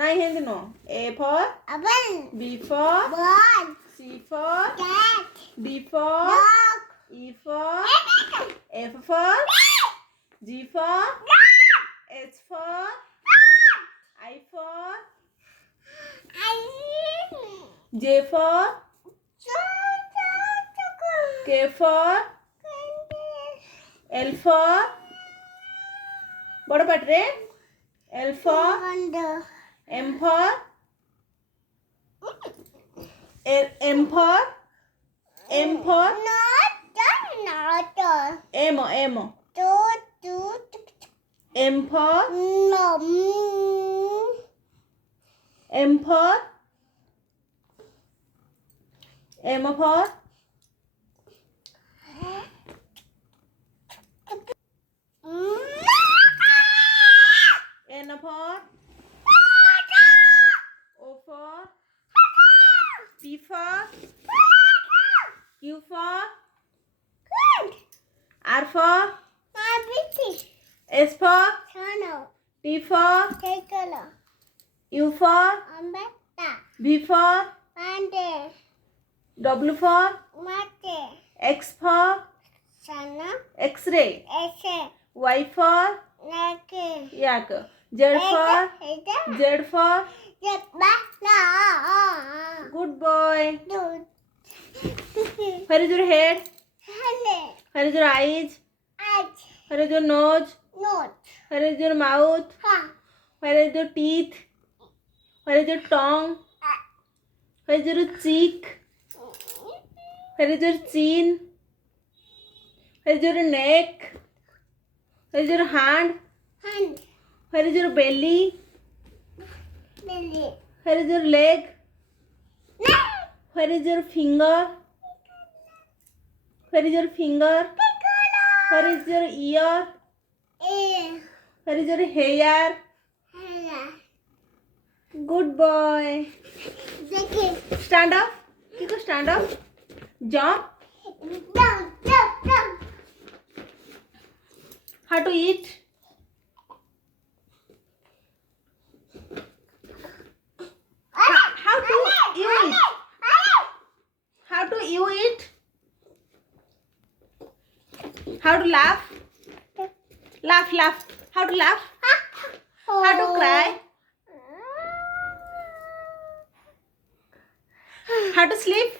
নাই hindi no. A for apple, B for ball, C for cat, D for dog, E for F for G for H for I for J for K for L for বড় পাটরে L for M for M for M for M M M for M for M for N for O for P for Q for R for S for T for U for V for W for X for X-ray Y for yak Z for good boy. Where is your head? Where is your eyes? Where is your nose? Where is your mouth? Where is your teeth? Where is your tongue? Where is your cheek? Where is your chin? Where is your neck? Where is your hand? Where is your belly? Where is your leg? Where is your finger? Where is your finger? Where is your ear? Where is your hair? Good boy. Stand up. Kiku, stand up. Jump. How to eat? How to you eat? How to you eat? How to laugh? Laugh. How to laugh? How to cry? How to sleep?